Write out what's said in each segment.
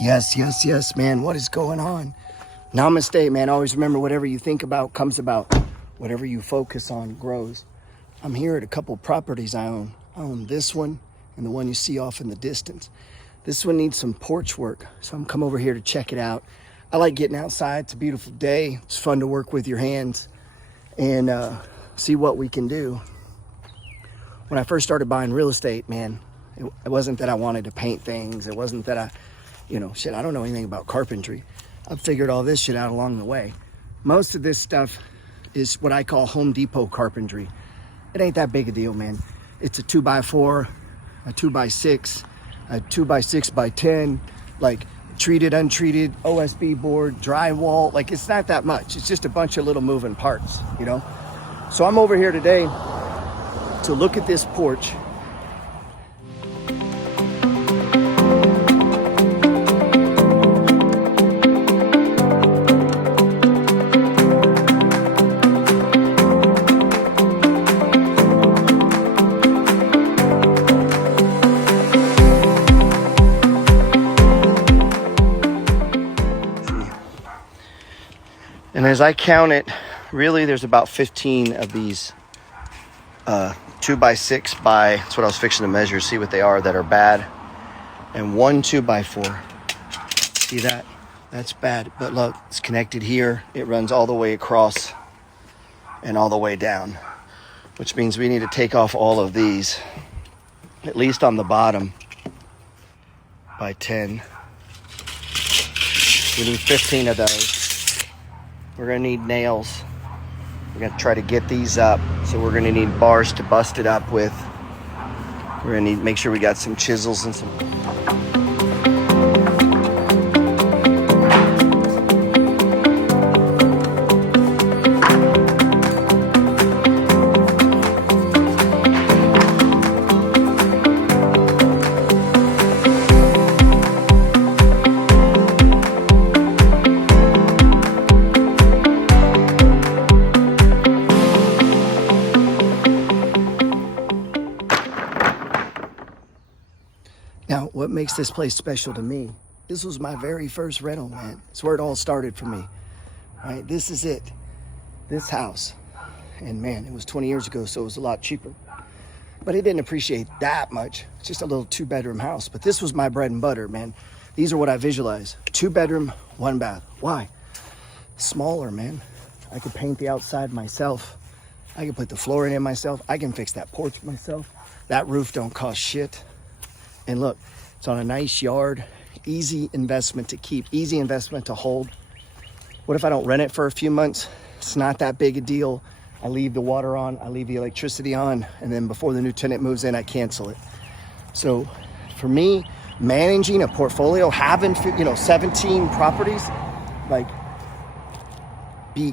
Yes, man. What is going on? Namaste, man. Always remember, whatever you think about comes about. Whatever you focus on grows. I'm here at a couple properties I own. I own this one and the one you see off in the distance. This one needs some porch work, so I'm come over here to check it out. I like getting outside. It's a beautiful day. It's fun to work with your hands and see what we can do. When I first started buying real estate, man, it wasn't that I wanted to paint things. It wasn't that I don't know anything about carpentry. I've figured all this shit out along the way. Most of this stuff is what I call Home Depot carpentry. It ain't that big a deal, man. It's a 2x4, a 2x6, a 2x6x10, like treated, untreated, OSB board, drywall. Like, it's not that much. It's just a bunch of little moving parts, you know? So I'm over here today to look at this porch. And as I count it, really there's about 15 of these 2x6 by, that's what I was fixing to measure, see what they are that are bad. And one 2x4. See that? That's bad. But look, it's connected here. It runs all the way across and all the way down, which means we need to take off all of these, at least on the bottom, by 10. We need 15 of those. We're gonna need nails. We're gonna try to get these up. So we're gonna need bars to bust it up with. We're gonna need to make sure we got some chisels and some... Now, what makes this place special to me, this was my very first rental, man. It's where it all started for me, right? This is it, this house. And man, it was 20 years ago, so it was a lot cheaper. But it didn't appreciate that much. It's just a little 2-bedroom house. But this was my bread and butter, man. These are what I visualize. 2-bedroom, 1 bath. Why? Smaller, man. I could paint the outside myself. I can put the flooring in myself. I can fix that porch myself. That roof don't cost shit. And look, it's on a nice yard, easy investment to keep, easy investment to hold. What if I don't rent it for a few months? It's not that big a deal. I leave the water on, I leave the electricity on, and then before the new tenant moves in, I cancel it. So for me, managing a portfolio, having 17 properties, like,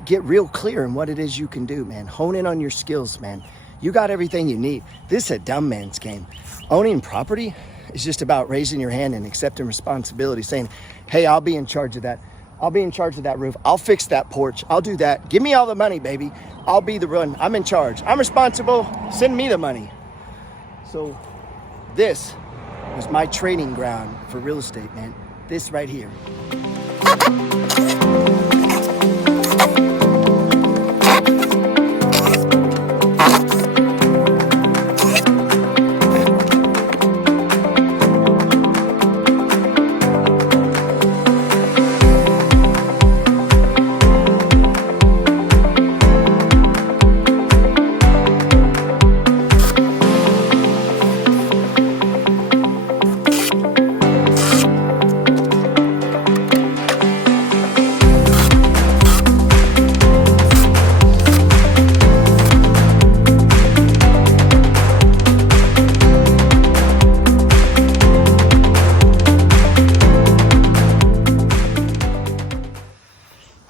get real clear in what it is you can do, man. Hone in on your skills, man. You got everything you need. This is a dumb man's game. Owning property is just about raising your hand and accepting responsibility, saying, hey, I'll be in charge of that. I'll be in charge of that roof. I'll fix that porch. I'll do that. Give me all the money, baby. I'll be the one. I'm in charge. I'm responsible. Send me the money. So this was my training ground for real estate, man. This right here.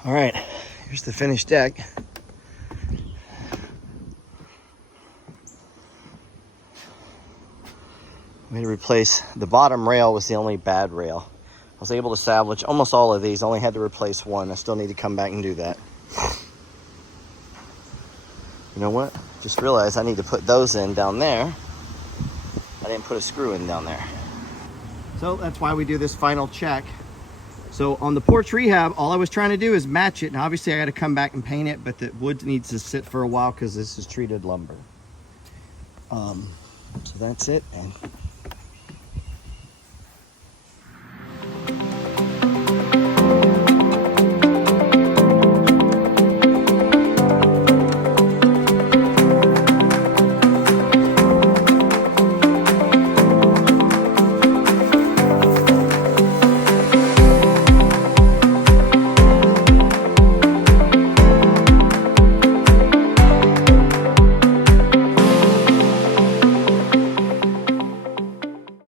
All right, here's the finished deck. We had to replace the bottom rail, was the only bad rail. I was able to salvage almost all of these. I only had to replace one. I still need to come back and do that. You know what? Just realized I need to put those in down there. I didn't put a screw in down there. So that's why we do this final check. So on the Porch Rehab, all I was trying to do is match it. And obviously I got to come back and paint it, but the wood needs to sit for a while because this is treated lumber. So that's it. And